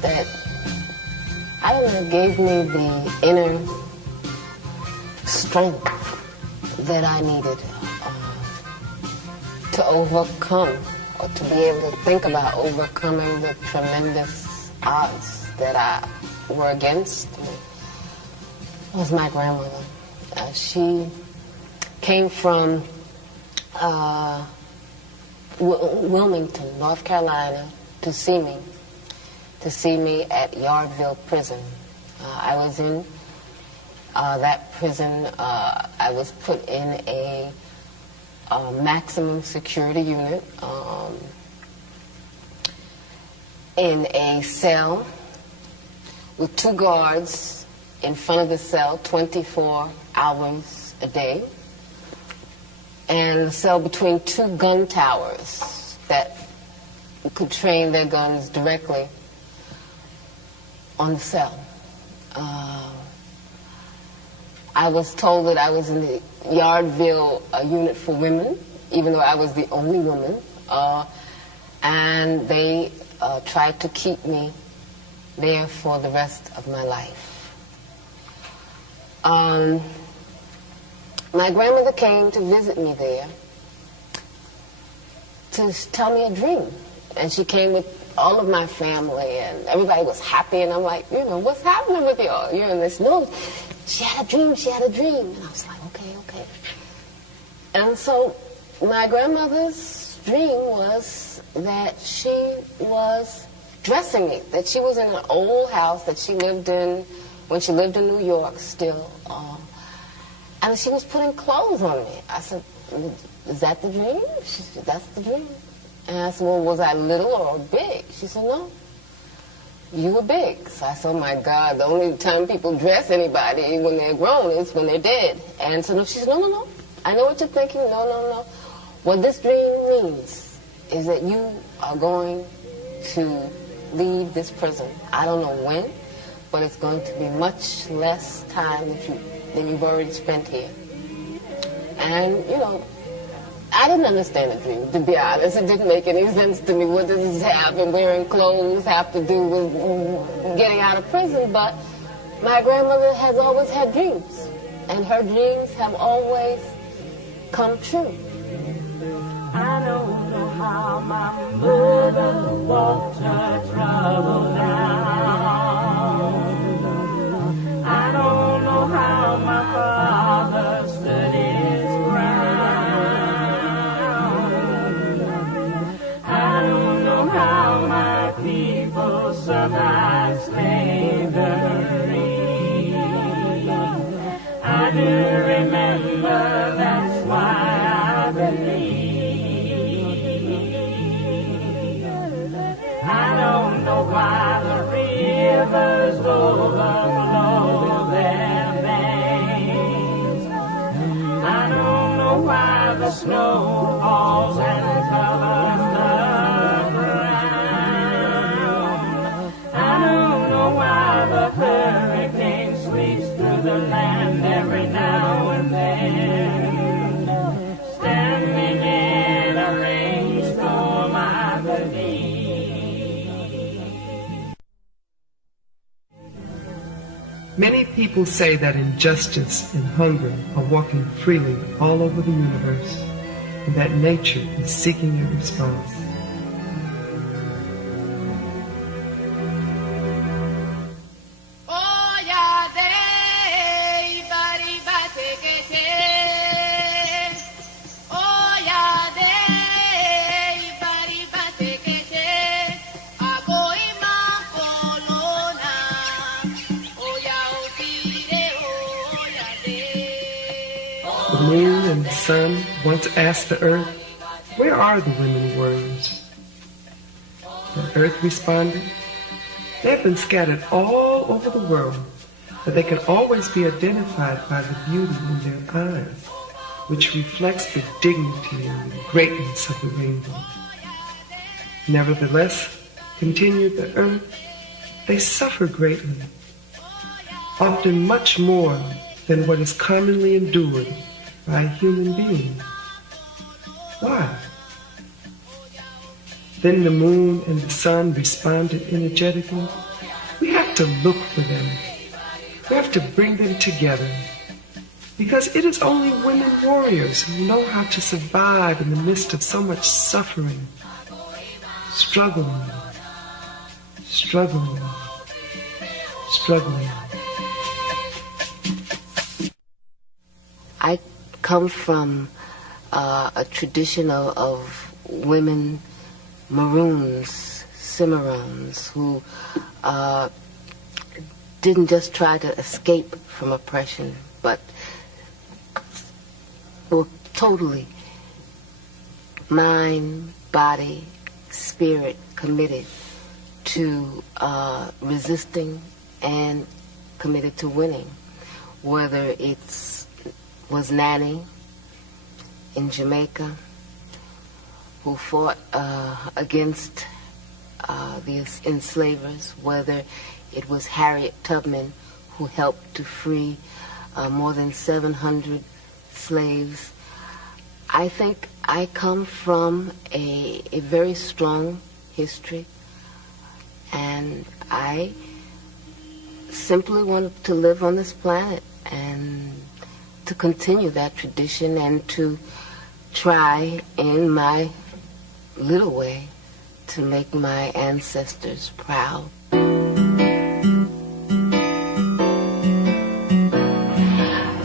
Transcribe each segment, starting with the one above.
that, I don't know, gave me the inner strength that I needed to overcome, or to be able to think about overcoming the tremendous odds that were against me. It was my grandmother. She came from Wilmington, North Carolina, to see me at Yardville Prison. I was in that prison. I was put in a maximum security unit, in a cell with 2 guards in front of the cell 24 hours a day, and a cell between 2 gun towers that could train their guns directly on the cell. I was told that I was in the Yardville unit for women, even though I was the only woman, and they tried to keep me there for the rest of my life. My grandmother came to visit me there to tell me a dream. And she came with all of my family, and everybody was happy, and I'm like, what's happening with y'all? And they said, no, she had a dream. And I was like, okay. And so my grandmother's dream was that she was dressing me, that she was in an old house that she lived in when she lived in New York still, and she was putting clothes on me. I said, is that the dream? She said, that's the dream. And I said, well, was I little or big? She said, no, you were big. So I said, oh my God, the only time people dress anybody when they're grown is when they're dead. And so she said, no, I know what you're thinking, no. What this dream means is that you are going to leave this prison. I don't know when, but it's going to be much less time than you've already spent here. And, I didn't understand the dream, to be honest. It didn't make any sense to me. What does this have and wearing clothes have to do with getting out of prison? But my grandmother has always had dreams, and her dreams have always come true. I don't know how my mother walked her trouble down. I don't know how my father stood his ground. I don't know how my people survived slavery. I do remember, that's why I believe. I don't know why the rivers overflow their banks. I don't know why the snow falls and covers the ground. I don't know why the hurricane sweeps through the land every now and then. Standing in a rainstorm, I believe. Many people say that injustice and hunger are walking freely all over the universe, and that nature is seeking a response. The moon and the sun once asked the earth, where are the women warriors? The earth responded, they have been scattered all over the world, but they can always be identified by the beauty in their eyes, which reflects the dignity and the greatness of the rainbow. Nevertheless, continued the earth, they suffer greatly, often much more than what is commonly endured by a human being. Why? Then the moon and the sun responded energetically. We have to look for them. We have to bring them together. Because it is only women warriors who know how to survive in the midst of so much suffering, struggling, struggling, struggling. I come from a tradition of women maroons, cimarrones, who didn't just try to escape from oppression, but were totally mind, body, spirit committed to resisting and committed to winning. Whether was Nanny in Jamaica, who fought against the enslavers, whether it was Harriet Tubman, who helped to free more than 700 slaves. I think I come from a very strong history, and I simply want to live on this planet and to continue that tradition and to try in my little way to make my ancestors proud.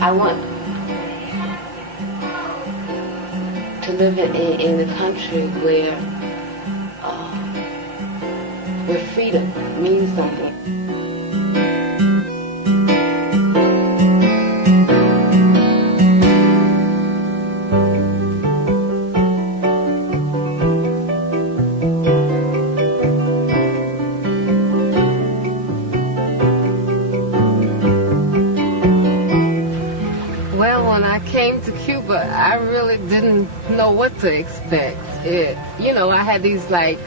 I want to live in a country where freedom means something. I really didn't know what to expect. I had these like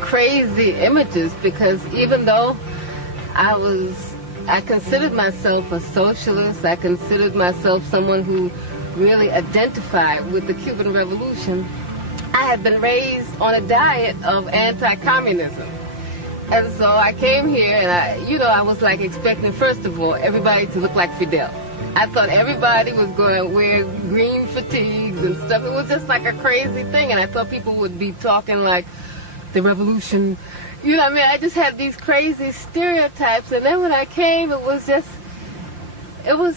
crazy images because even though I considered myself a socialist, I considered myself someone who really identified with the Cuban Revolution, I had been raised on a diet of anti-communism. And so I came here and I was like expecting, first of all, everybody to look like Fidel. I thought everybody was going to wear green fatigues and stuff. It was just like a crazy thing. And I thought people would be talking like the revolution. You know what I mean? I just had these crazy stereotypes. And then when I came, it was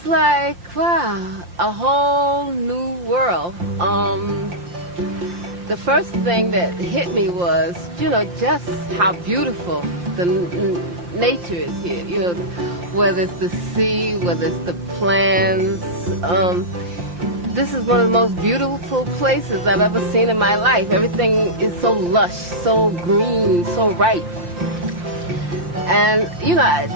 like, wow, a whole new world. The first thing that hit me was, just how beautiful the nature is here. Whether it's the sea, whether it's the plants. This is one of the most beautiful places I've ever seen in my life. Everything is so lush, so green, so ripe. And,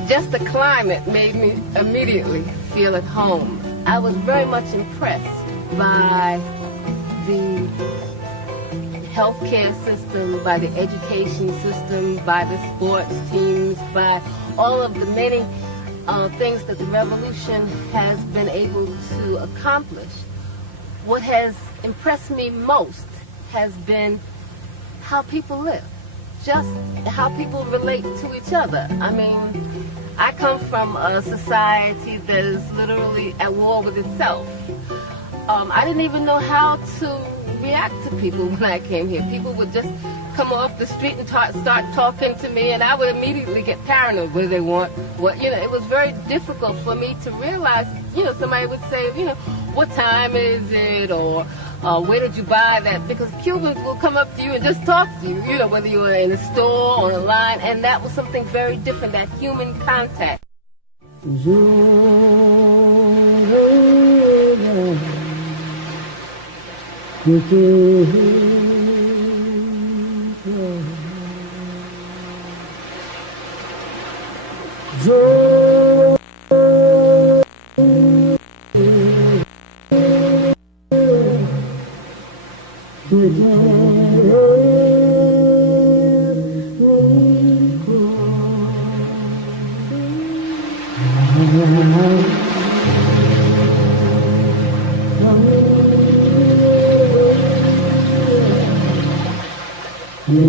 just the climate made me immediately feel at home. I was very much impressed by the healthcare system, by the education system, by the sports teams, by all of the many things that the revolution has been able to accomplish. What has impressed me most has been how people live, just how people relate to each other. I mean, I come from a society that is literally at war with itself. I didn't even know how to react to people when I came here. People would just come off the street and start talking to me, and I would immediately get paranoid. What do they want? It was very difficult for me to realize, somebody would say, what time is it? Or where did you buy that? Because Cubans will come up to you and just talk to you, whether you were in a store or on a line, and that was something very different, that human contact. I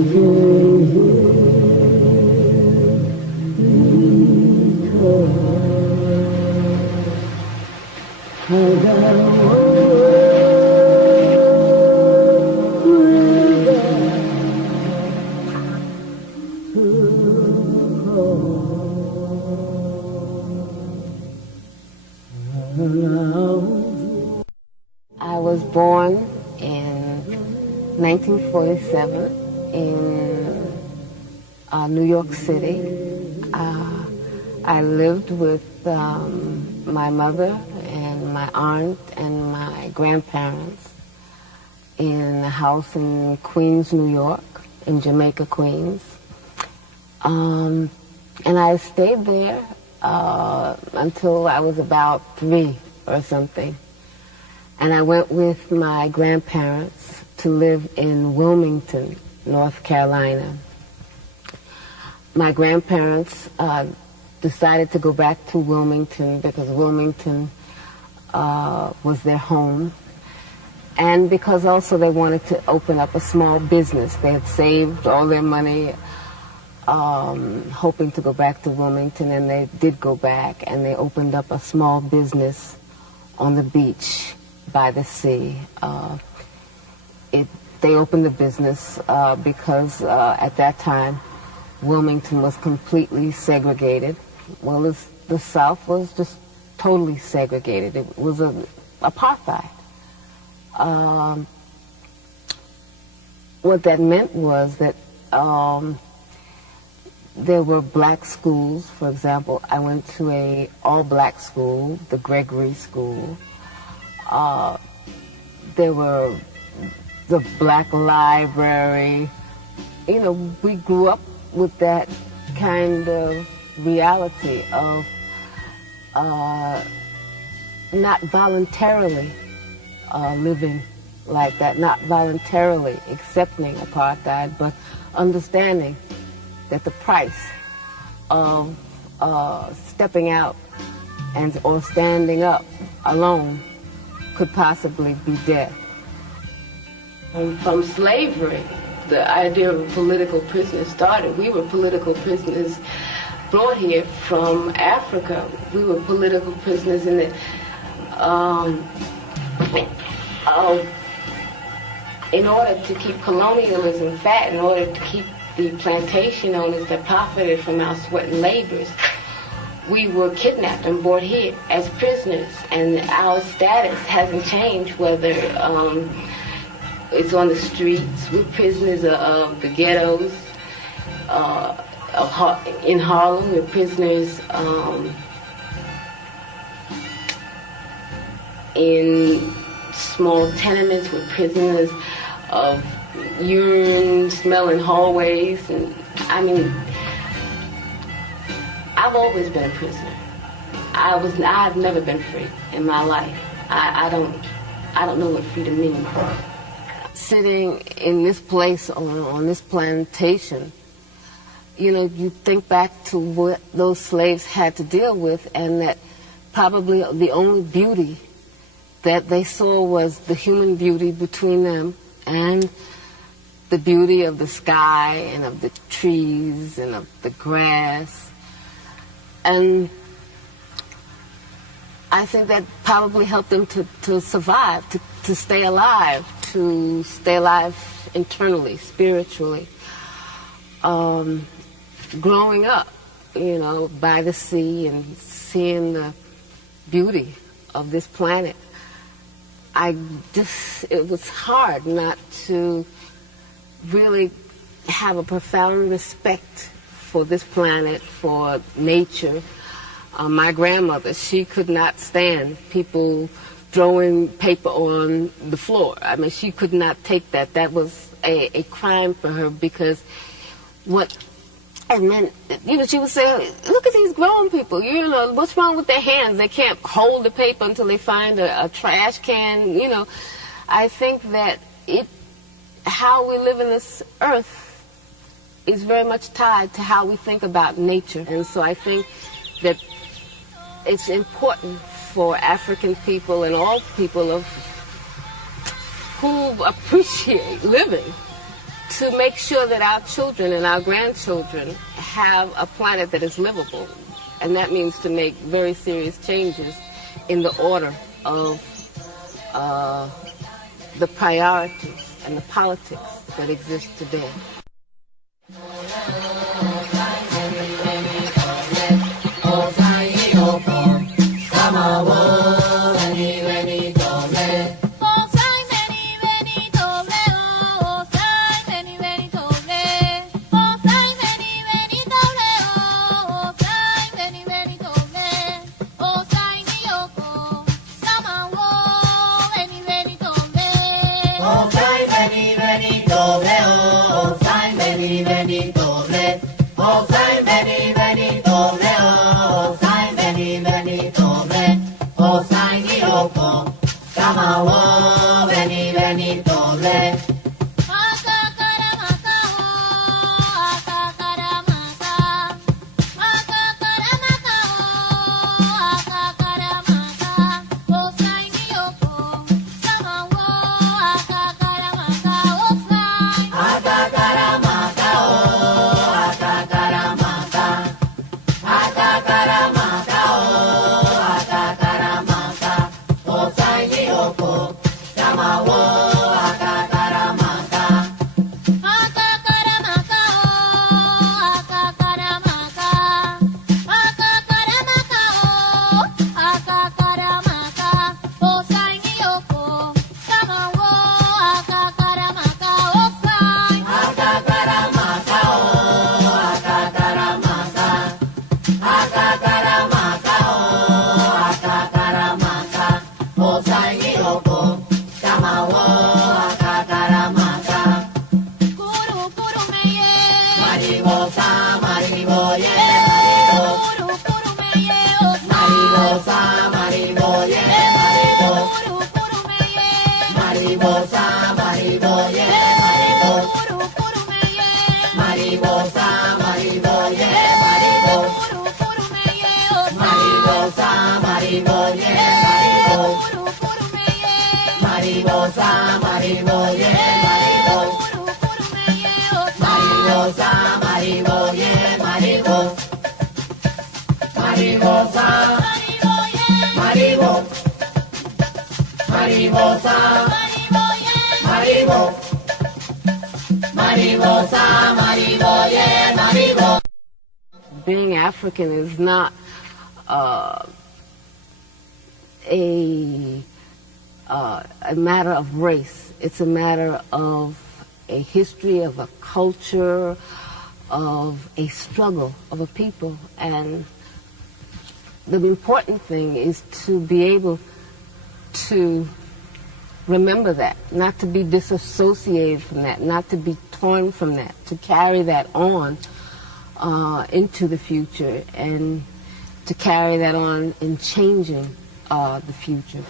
was born in 1947 in New York City. I lived with my mother and my aunt and my grandparents in a house in Queens, New York, in Jamaica, Queens. And I stayed there until I was about 3 or something. And I went with my grandparents to live in Wilmington, North Carolina. My grandparents decided to go back to Wilmington because Wilmington was their home. And because also they wanted to open up a small business. They had saved all their money hoping to go back to Wilmington, and they did go back, and they opened up a small business on the beach by the sea. They opened the business because at that time Wilmington was completely segregated. Well, the South was just totally segregated. It was apartheid. What that meant was that there were black schools. For example, I went to a all-black school, the Gregory School. There were the black library. You know, we grew up with that kind of reality of not voluntarily living like that, not voluntarily accepting apartheid, but understanding that the price of stepping out or standing up alone could possibly be death. From slavery, the idea of political prisoners started. We were political prisoners brought here from Africa. We were political prisoners in the in order to keep colonialism fat, in order to keep the plantation owners that profited from our sweat and labors, we were kidnapped and brought here as prisoners, and our status hasn't changed, whether it's on the streets. We're prisoners of the ghettos in Harlem. We're prisoners in small tenements. We're prisoners of urine smelling hallways, and I mean, I've always been a prisoner. I've never been free in my life. I don't know what freedom means. Sitting in this place on this plantation, you know, you think back to what those slaves had to deal with, and that probably the only beauty that they saw was the human beauty between them and the beauty of the sky and of the trees and of the grass. And I think that probably helped them to survive, to stay alive internally, spiritually. Growing up, you know, by the sea and seeing the beauty of this planet, it was hard not to really have a profound respect for this planet, for nature. My grandmother, she could not stand people throwing paper on the floor. I mean, she could not take that. That was a crime for her, because what it meant, you know, she would say, look at these grown people, you know, what's wrong with their hands? They can't hold the paper until they find a trash can, you know. I think that how we live in this earth is very much tied to how we think about nature. And so I think that it's important for African people and all people who appreciate living to make sure that our children and our grandchildren have a planet that is livable. And that means to make very serious changes in the order of the priorities and the politics that exist today. Being African is not a matter of race. It's a matter of a history, of a culture, of a struggle of a people. And the important thing is to be able to remember that, not to be disassociated from that, not to be torn from that, to carry that on into the future and to carry that on in changing the future.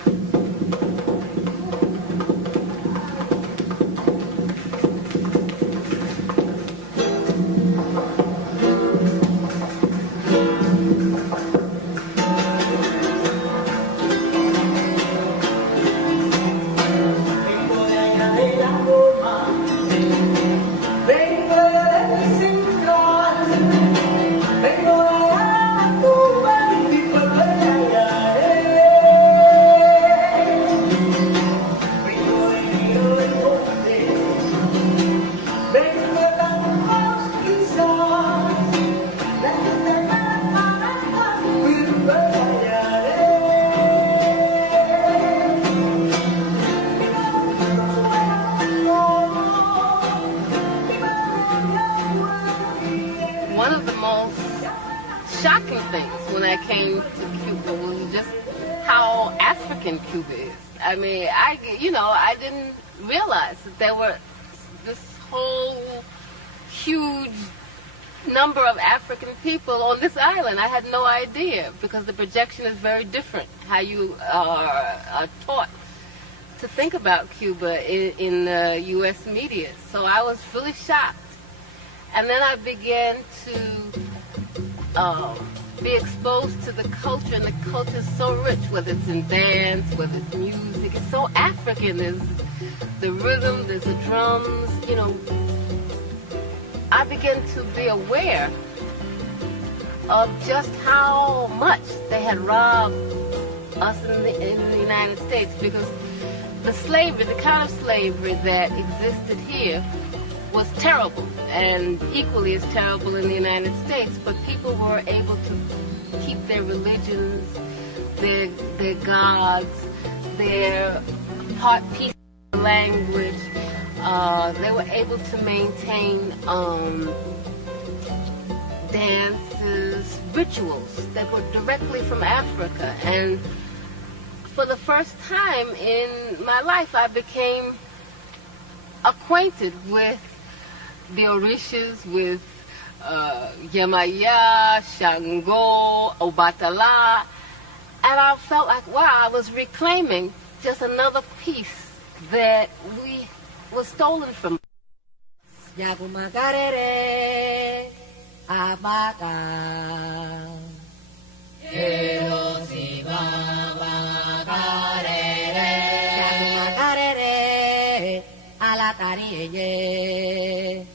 Shocking things when I came to Cuba was just how African Cuba is. I mean, I didn't realize that there were this whole huge number of African people on this island. I had no idea, because the projection is very different, how you are taught to think about Cuba in the U.S. media. So I was really shocked. And then I began to be exposed to the culture, and the culture is so rich, whether it's in dance, whether it's music. It's so African. There's the rhythm, there's the drums, I began to be aware of just how much they had robbed us in the United States, because the slavery, the kind of slavery that existed here was terrible, and equally as terrible in the United States, but people were able to keep their religions, their gods, their piece of language. They were able to maintain dances, rituals that were directly from Africa. And for the first time in my life, I became acquainted with the Orishas, with Yemaya, Shango, Obatala, and I felt like, wow, I was reclaiming just another piece that was stolen from us. Yagumagarere, Abaga, Yagumagarere, Alatariye,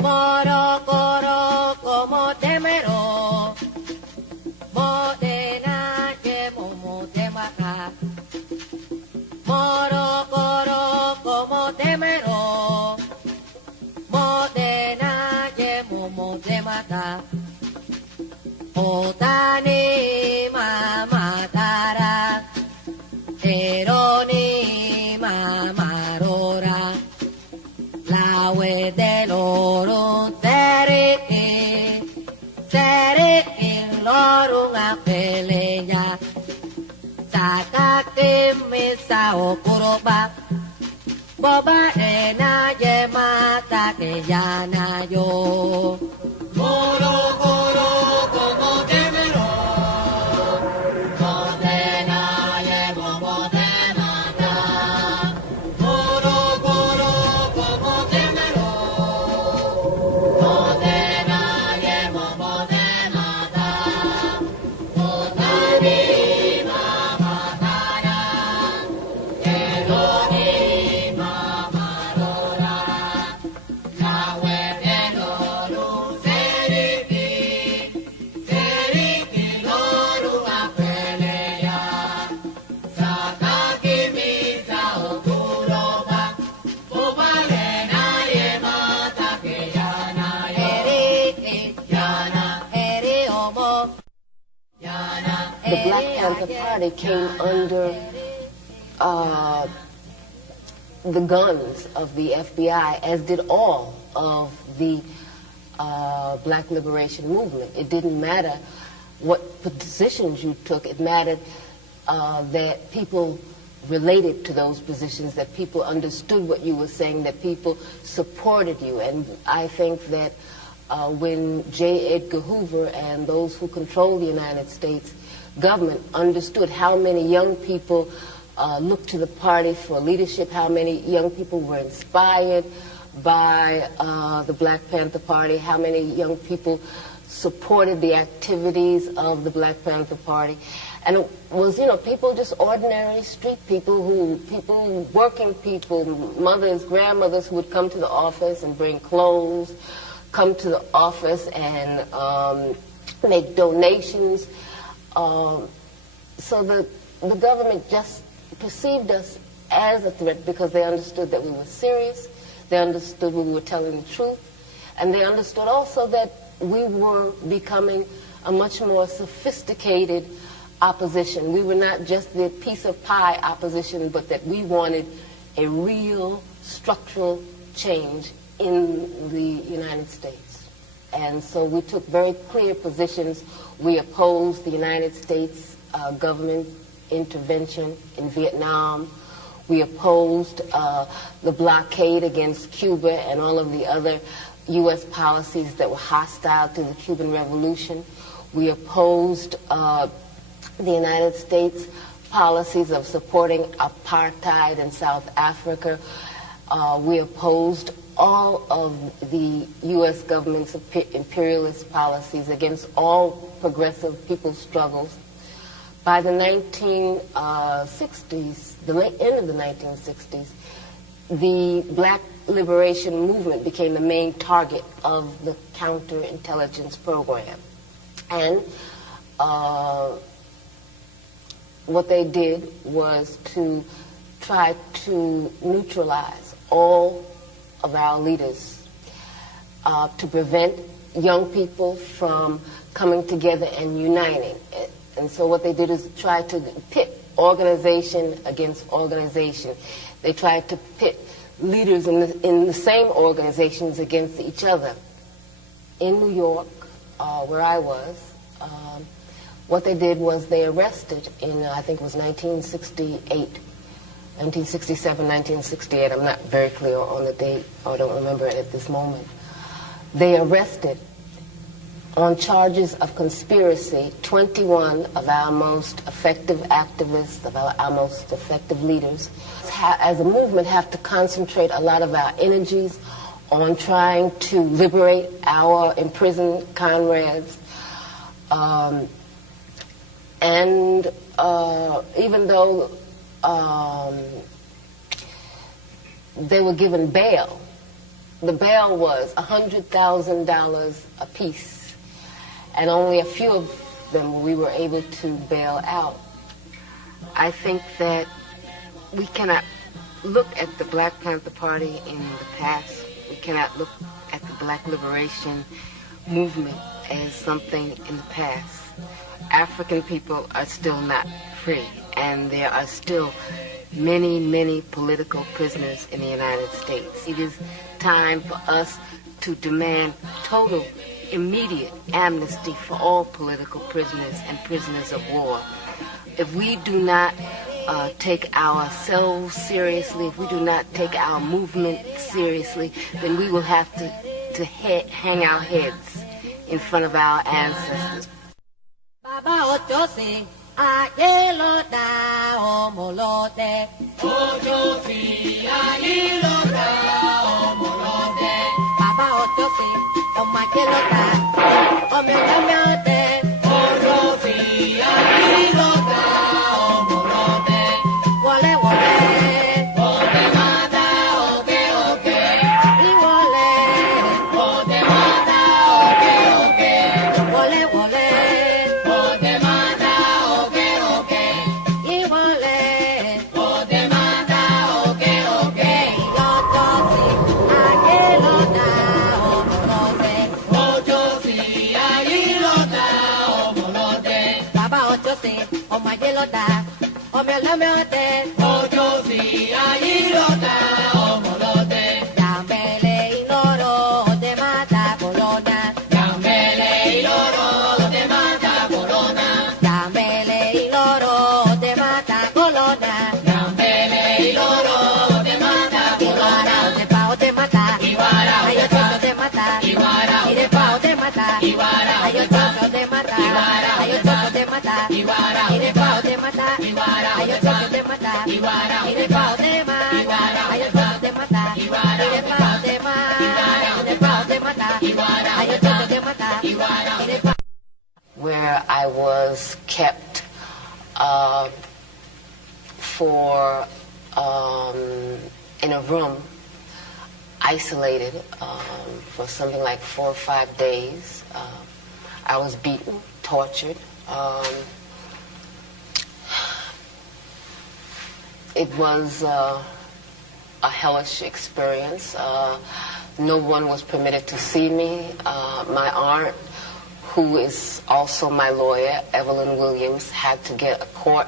Moro, Coro, como temero, Modena, Yemomo, Temaka. Moro, coro, como temero, modena, yemomo, temata. Otani, mamatara, eroni, mamarora. Lawe del oro, seriki, lorung apeleya. Sakake misa okuroba, boba ena yemata que yana yo. Moro coro como temero, modena yemomo temata. Moro coro como temero, modena yemomo temata. Otani. The Black Panther Party came under the guns of the FBI, as did all of the Black Liberation Movement. It didn't matter what positions you took. It mattered that people related to those positions, that people understood what you were saying, that people supported you. And I think that when J. Edgar Hoover and those who control the United States government understood how many young people looked to the party for leadership, how many young people were inspired by the Black Panther Party, how many young people supported the activities of the Black Panther Party. And it was, you know, people, just ordinary street people, working people, mothers, grandmothers who would come to the office and bring clothes, come to the office and make donations. So the government just perceived us as a threat because they understood that we were serious, they understood we were telling the truth, and they understood also that we were becoming a much more sophisticated opposition. We were not just the piece of pie opposition, but that we wanted a real structural change in the United States. And so we took very clear positions. We opposed the United States government intervention in Vietnam. We opposed the blockade against Cuba and all of the other U.S. policies that were hostile to the Cuban Revolution. We opposed the United States policies of supporting apartheid in South Africa. We opposed all of the U.S. government's imperialist policies against all progressive people's struggles. By the 1960s, the end of the 1960s, the Black liberation movement became the main target of the counterintelligence program. And what they did was to try to neutralize all of our leaders, to prevent young people from coming together and uniting. And so what they did is try to pit organization against organization. They tried to pit leaders in the same organizations against each other. In New York, where I was, what they did was they arrested in, I think it was 1967, 1968, I'm not very clear on the date, or don't remember it at this moment. They arrested on charges of conspiracy 21 of our most effective activists, of our most effective leaders. As a movement, have to concentrate a lot of our energies on trying to liberate our imprisoned comrades. Even though they were given bail, the bail was $100,000 apiece. And only a few of them we were able to bail out. I think that we cannot look at the Black Panther Party in the past. We cannot look at the Black liberation movement as something in the past. African people are still not free, and there are still many, many political prisoners in the United States. It is time for us to demand total immediate amnesty for all political prisoners and prisoners of war. If we do not take ourselves seriously, if we do not take our movement seriously, then we will have to hang our heads in front of our ancestors. Baba Ochosi, Ayeloda Omolote. Ochosi, Ayeloda Omolote. Baba Ochosi, Omayeloda Omelote. Ochosi, Ayeloda Omolote. Wole wole. Wole mada oke oke. Iwole. Wole mada oke oke. Wole wole. Omelote, Ochosi, Ayilota, Omolote. Yambele inoro de mata corona. Yambele inoro de mata corona. Yambele inoro de mata corona. Yambele inoro de mata corona. De pao de mata. Iguara, ayochoso de mata. Iguara, y de pao de mata. Iguara, ayochoso de mata. Iguara, ayochoso de mata. Iguara, y de pao de mata. Iguara, ayochoso de mata. Iguara, y de pao de mata. Iguara, ayochoso de mata. Iguara, y de pao de mata. Iguara, y de pao de mata. Iguara, ayochoso de mata. Iguara, y de pao. Where I was kept in a room, isolated for something like 4 or 5 days. I was beaten, tortured. It was a hellish experience. No one was permitted to see me. My aunt, who is also my lawyer, Evelyn Williams, had to get a court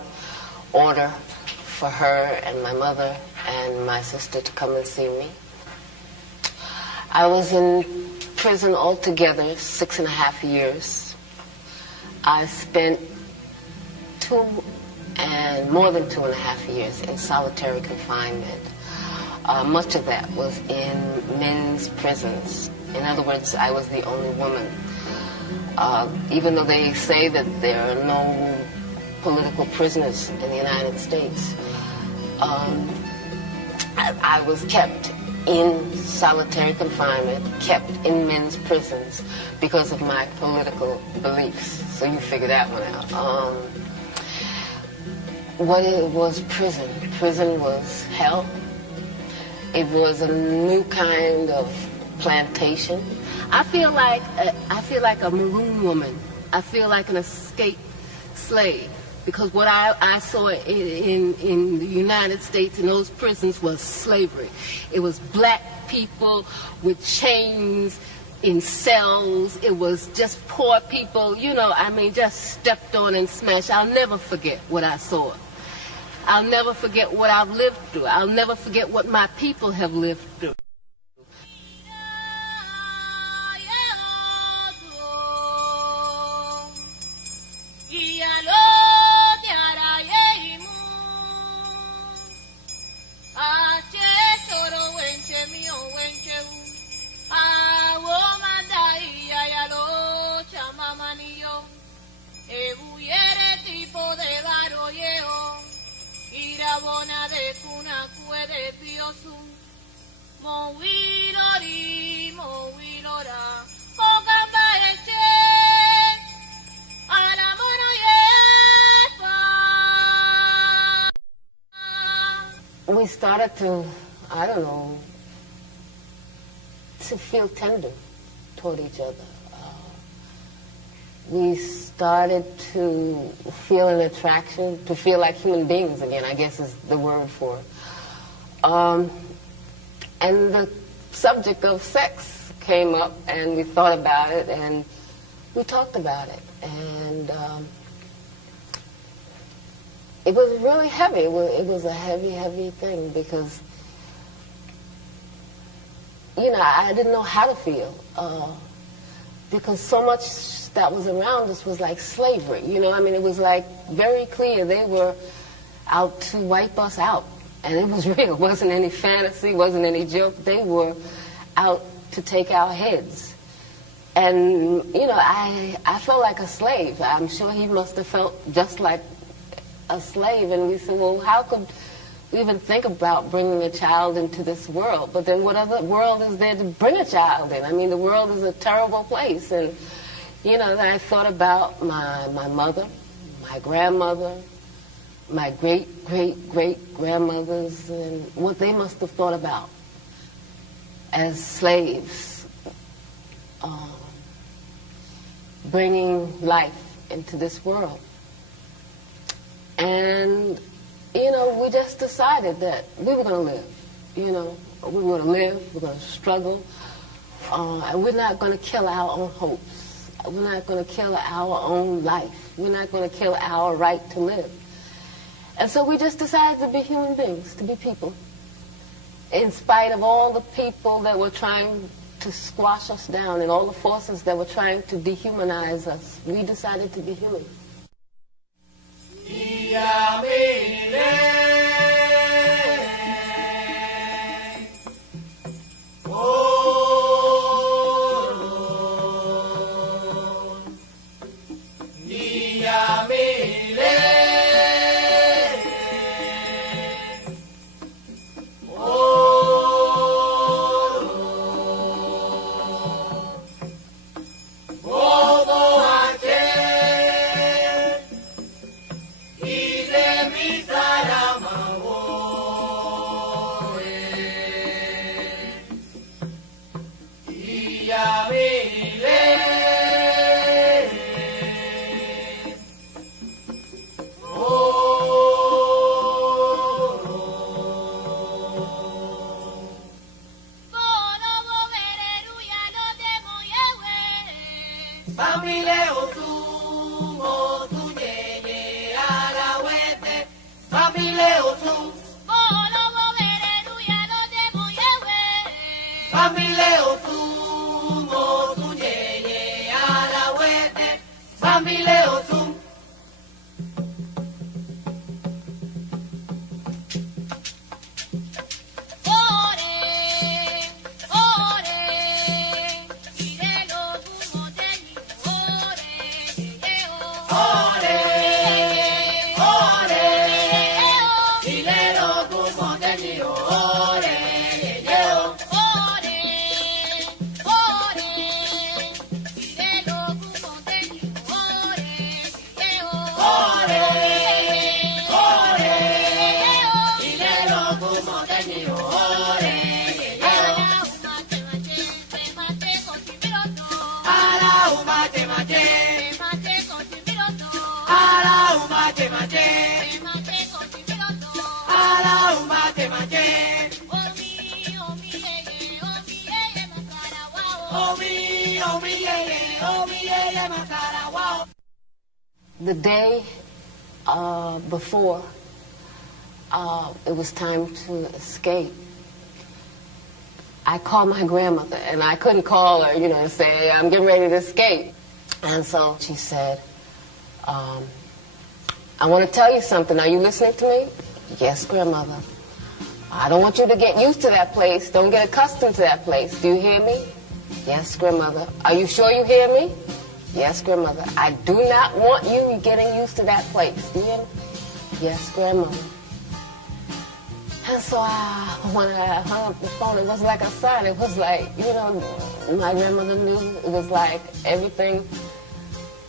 order for her and my mother and my sister to come and see me. I was in prison altogether 6.5 years. I spent more than 2.5 years in solitary confinement. Much of that was in men's prisons. In other words, I was the only woman. Even though they say that there are no political prisoners in the United States, I was kept in solitary confinement, kept in men's prisons because of my political beliefs. So you figure that one out. what it was prison. Prison was hell. It was a new kind of plantation. I feel like a maroon woman. I feel like an escaped slave, because what I saw in the United States in those prisons was slavery. It was black people with chains in cells. It was just poor people, just stepped on and smashed. I'll never forget what I saw. I'll never forget what I've lived through. I'll never forget what my people have lived through. We started to, to feel tender toward each other. We started to feel an attraction, to feel like human beings again, I guess is the word for it. And the subject of sex came up, and we thought about it, and we talked about it. And it was really heavy. It was a heavy, heavy thing, because, I didn't know how to feel. Because so much that was around us was like slavery, it was like very clear they were out to wipe us out. And it was real. It wasn't any fantasy, wasn't any joke. They were out to take our heads. And, I felt like a slave. I'm sure he must have felt just like a slave. And we said, well, how could we even think about bringing a child into this world? But then what other world is there to bring a child in? The world is a terrible place. And, I thought about my mother, my grandmother, my great-great-great-grandmothers, and what they must have thought about as slaves, bringing life into this world. And, we just decided that we were going to live, we were going to live, we're going to struggle, and we're not going to kill our own hopes. We're not going to kill our own life. We're not going to kill our right to live. And so we just decided to be human beings, to be people. In spite of all the people that were trying to squash us down and all the forces that were trying to dehumanize us, we decided to be human. Chileno The day before it was time to escape, I called my grandmother, and I couldn't call her, and say, I'm getting ready to escape. And so she said, I want to tell you something. Are you listening to me? Yes, grandmother. I don't want you to get used to that place. Don't get accustomed to that place. Do you hear me? Yes, grandmother. Are you sure you hear me? Yes, grandmother. I do not want you getting used to that place. Do you hear me? Yes, grandmother. And so when I hung up the phone, it was like a sign. It was like, my grandmother knew. It was like everything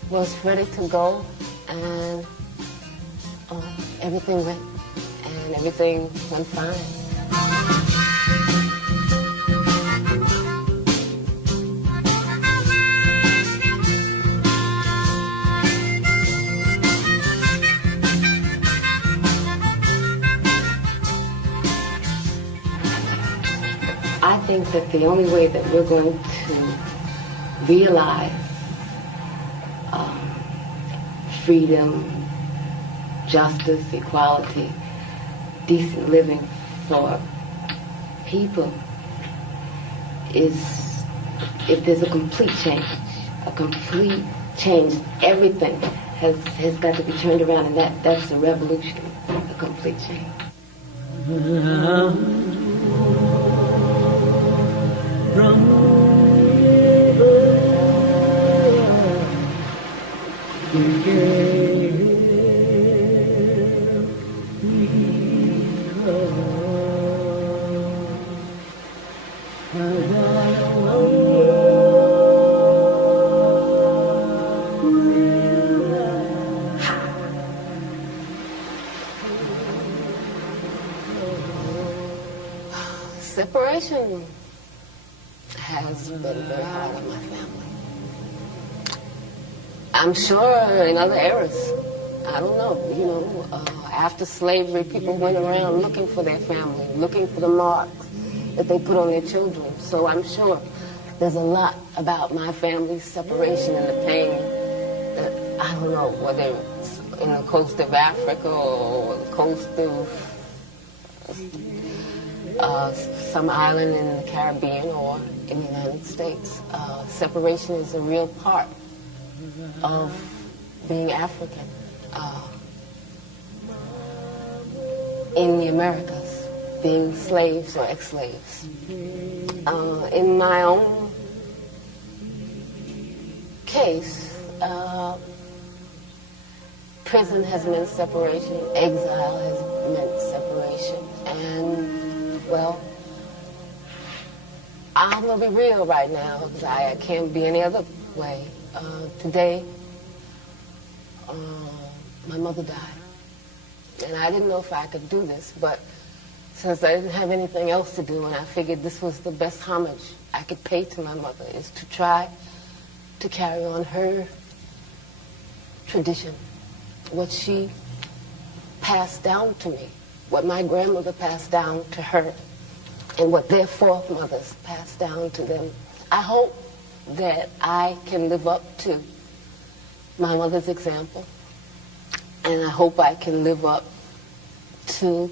was ready to go, and everything went fine. I think that the only way that we're going to realize freedom, justice, equality, decent living for people is if there's a complete change. A complete change. Everything has got to be turned around, and that's a revolution, a complete change. Separation has been very hard on my family. I'm sure in other eras, I don't know, after slavery, people went around looking for their family, looking for the marks that they put on their children. So I'm sure there's a lot about my family's separation and the pain that, I don't know, whether it's in the coast of Africa or the coast of some island in the Caribbean or in the United States. Separation is a real part of being African in the Americas, being slaves or ex-slaves. In my own case, prison has meant separation, exile has meant separation, and, well, I'm going to be real right now, because I can't be any other way. Today, my mother died, and I didn't know if I could do this, but since I didn't have anything else to do, and I figured this was the best homage I could pay to my mother, is to try to carry on her tradition, what she passed down to me, what my grandmother passed down to her, and what their foremothers passed down to them. I hope that I can live up to my mother's example, and I hope I can live up to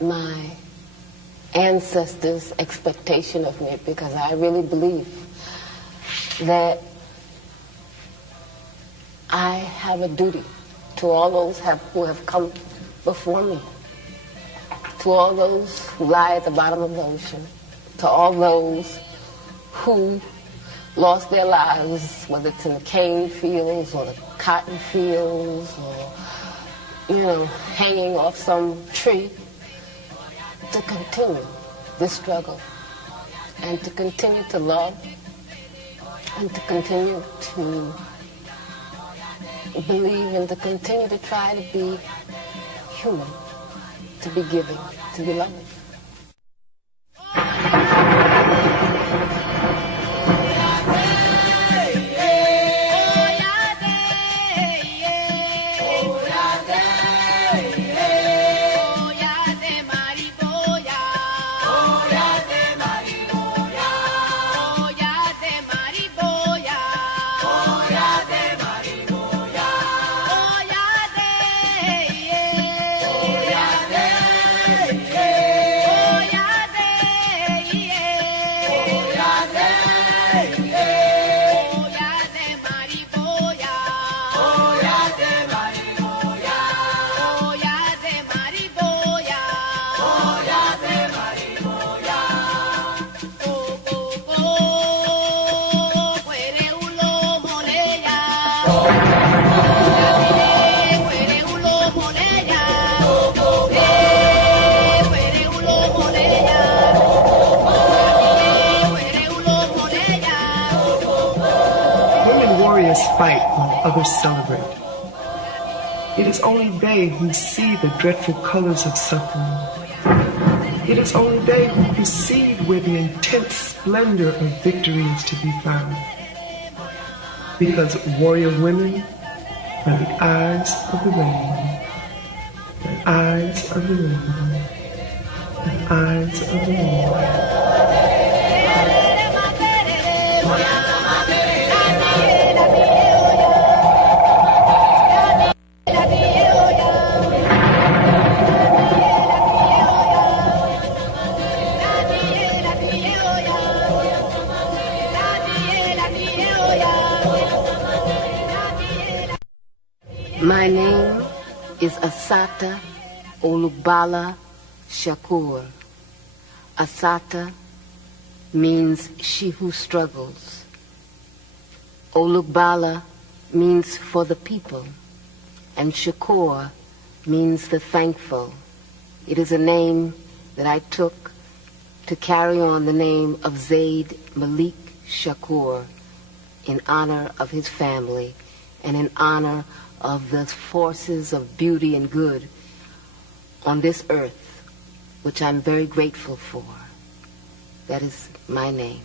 my ancestors' expectation of me, because I really believe that I have a duty to all those who have come before me, to all those who lie at the bottom of the ocean, to all those who lost their lives, whether it's in the cane fields or the cotton fields or, hanging off some tree, to continue this struggle and to continue to love and to continue to believe and to continue to try to be human, to be giving, to be loving. fight while others celebrate. It is only they who see the dreadful colors of suffering. It is only they who perceive where the intense splendor of victory is to be found. Because warrior women are the eyes of the rainbow, the eyes of the rainbow, the eyes of the rainbow. My name is Assata Shakur. Assata means she who struggles. Olugbala means for the people. And Shakur means the thankful. It is a name that I took to carry on the name of Zaid Malik Shakur in honor of his family and in honor of the forces of beauty and good on this earth, which I'm very grateful for. That is my name.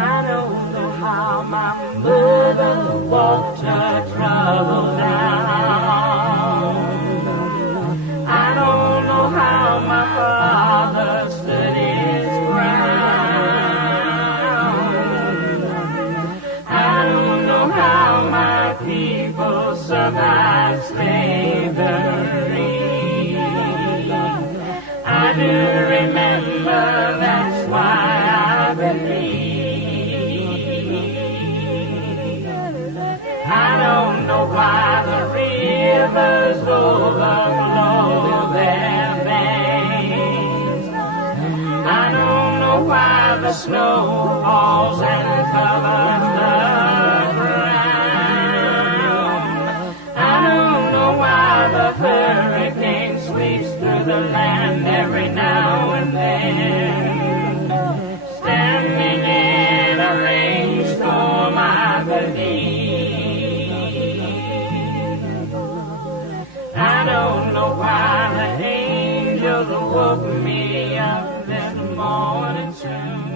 I don't know how my mother walked her trouble down. I don't know how my father stood his ground. I don't know how my people survived slavery. I do remember, that's why I believe. I don't know why the rivers overflow their banks. I don't know why the snow falls and covers the ground. I don't know why the hurricane sweeps through the land every now and then. Standing in a rainstorm, I believe. I don't know why the angels woke me up this morning too.